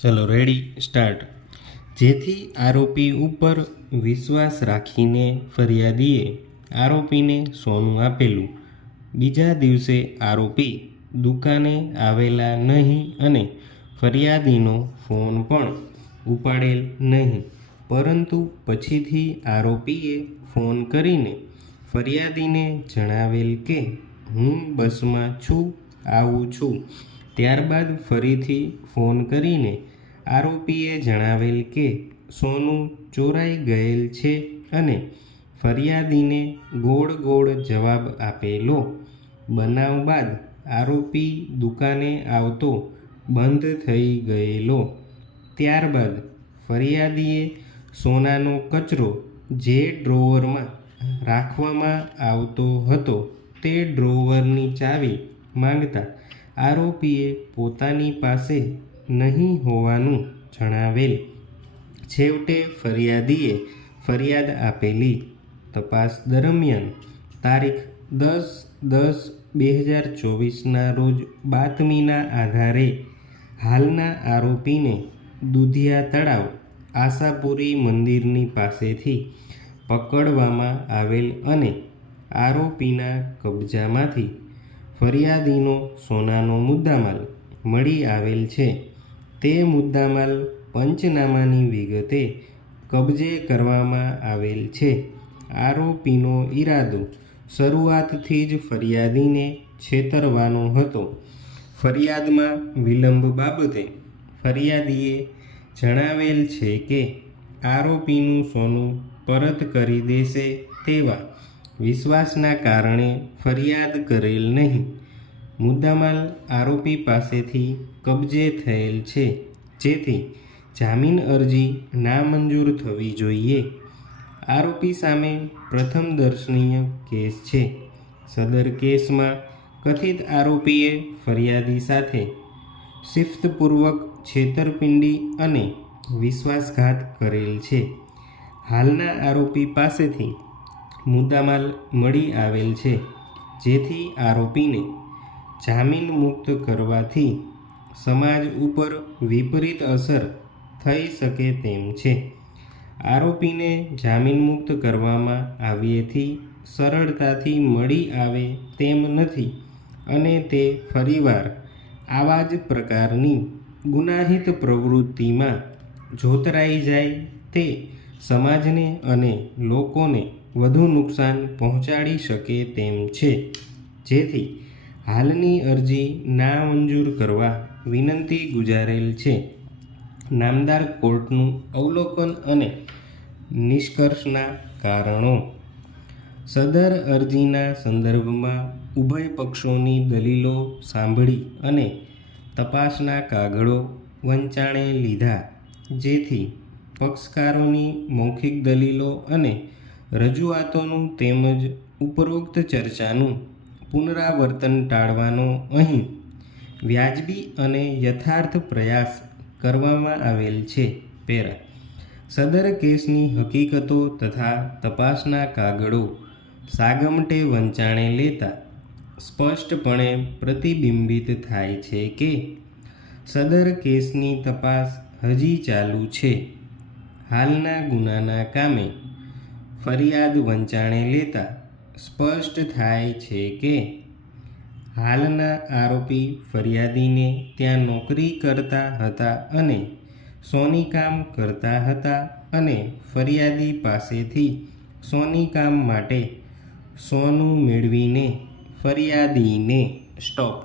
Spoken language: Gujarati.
ચલો રેડી સ્ટાર્ટ. જેથી આરોપી ઉપર વિશ્વાસ રાખીને ફરિયાદીએ આરોપીને સોનું આપેલું. બીજા દિવસે આરોપી દુકાને આવેલા નહીં અને ફરિયાદીનો ફોન પણ ઉપાડેલ નહીં, પરંતુ પછીથી આરોપીએ ફોન કરીને ફરિયાદીને જણાવેલ કે હું બસમાં છું, આવું છું. ત્યારબાદ ફરીથી ફોન કરીને આરોપીએ જણાવેલ કે સોનું ચોરાઈ ગયેલ છે અને ફરિયાદીને ગોળ જવાબ આપેલો. બનાવ બાદ આરોપી દુકાને આવતો બંધ થઈ ગયેલો. ત્યારબાદ ફરિયાદીએ સોનાનો કચરો જે ડ્રોવરમાં રાખવામાં આવતો હતો તે ડ્રોવરની ચાવી માંગતા આરોપીએ પોતાની પાસે નહીં હોવાનું જણાવેલ. છેવટે ફરિયાદીએ ફરિયાદ આપેલી. તપાસ દરમિયાન તારીખ 10/10/2024ના રોજ બાતમીના આધારે હાલના આરોપીને દુધિયા તળાવ આશાપુરી મંદિરની પાસેથી પકડવામાં આવેલ અને આરોપીના કબજામાંથી ફરિયાદીનો સોનાનો મુદ્દામાલ મળી આવેલ છે. તે મુદ્દામાલ પંચનામાની વિગતે કબજે કરવામાં આવેલ છે. આરોપીનો ઈરાદો શરૂઆતથી જ ફરિયાદીને છેતરવાનો હતો. ફરિયાદમાં વિલંબ બાબતે ફરિયાદીએ જણાવેલ છે કે આરોપીનું સોનું પરત કરી દેશે તેવા વિશ્વાસના કારણે ફરિયાદ કરેલ નહીં. મુદ્દામાલ આરોપી પાસેથી કબજે થયેલ છે, જેથી જામીન અરજી નામંજૂર થવી જોઈએ. આરોપી સામે પ્રથમ દર્શનીય કેસ છે. સદર કેસમાં કથિત આરોપીએ ફરિયાદી સાથે શિસ્તપૂર્વક છેતરપિંડી અને વિશ્વાસઘાત કરેલ છે. હાલના આરોપી પાસેથી મુદ્દામાલ મળી આવેલ છે, જેથી આરોપીને જામીન મુક્ત કરવાથી સમાજ ઉપર વિપરીત અસર થઈ શકે તેમ છે. આરોપીને જામીન મુક્ત કરવામાં આવ્યેથી સરળતાથી મળી આવે તેમ નથી અને તે ફરીવાર આવા જ પ્રકારની ગુનાહિત પ્રવૃત્તિમાં જોતરાઈ જાય તે સમાજને અને લોકોને વધુ નુકસાન પહોંચાડી શકે તેમ છે. જેથી હાલની અરજી નામંજૂર કરવા વિનંતી ગુજારેલ છે. નામદાર કોર્ટનું અવલોકન અને નિષ્કર્ષના કારણો. સદર અરજીના સંદર્ભમાં ઉભય પક્ષોની દલીલો સાંભળી અને તપાસના કાગળો વંચાણે લીધા, જેથી પક્ષકારોની મૌખિક દલીલો અને રજૂઆતોનું તેમજ ઉપરોક્ત ચર્ચાનું પુનરાવર્તન ટાળવાનો અહીં વ્યાજબી અને યથાર્થ પ્રયાસ કરવામાં આવેલ છે. પેરા. સદર કેસની હકીકતો તથા તપાસના કાગળો સાગમટે વંચાણે લેતા સ્પષ્ટપણે પ્રતિબિંબિત થાય છે કે સદર કેસની તપાસ હજી ચાલુ છે. હાલના ગુનાના કામે ફરિયાદ વંચાણે લેતા સ્પષ્ટ થાય છે કે હાલના આરોપી ફરિયાદીને ત્યાં નોકરી કરતા હતા અને સોનીકામ કરતા હતા અને ફરિયાદી પાસેથી સોનીકામ માટે સોનું મેળવીને ફરિયાદીને સ્ટોપ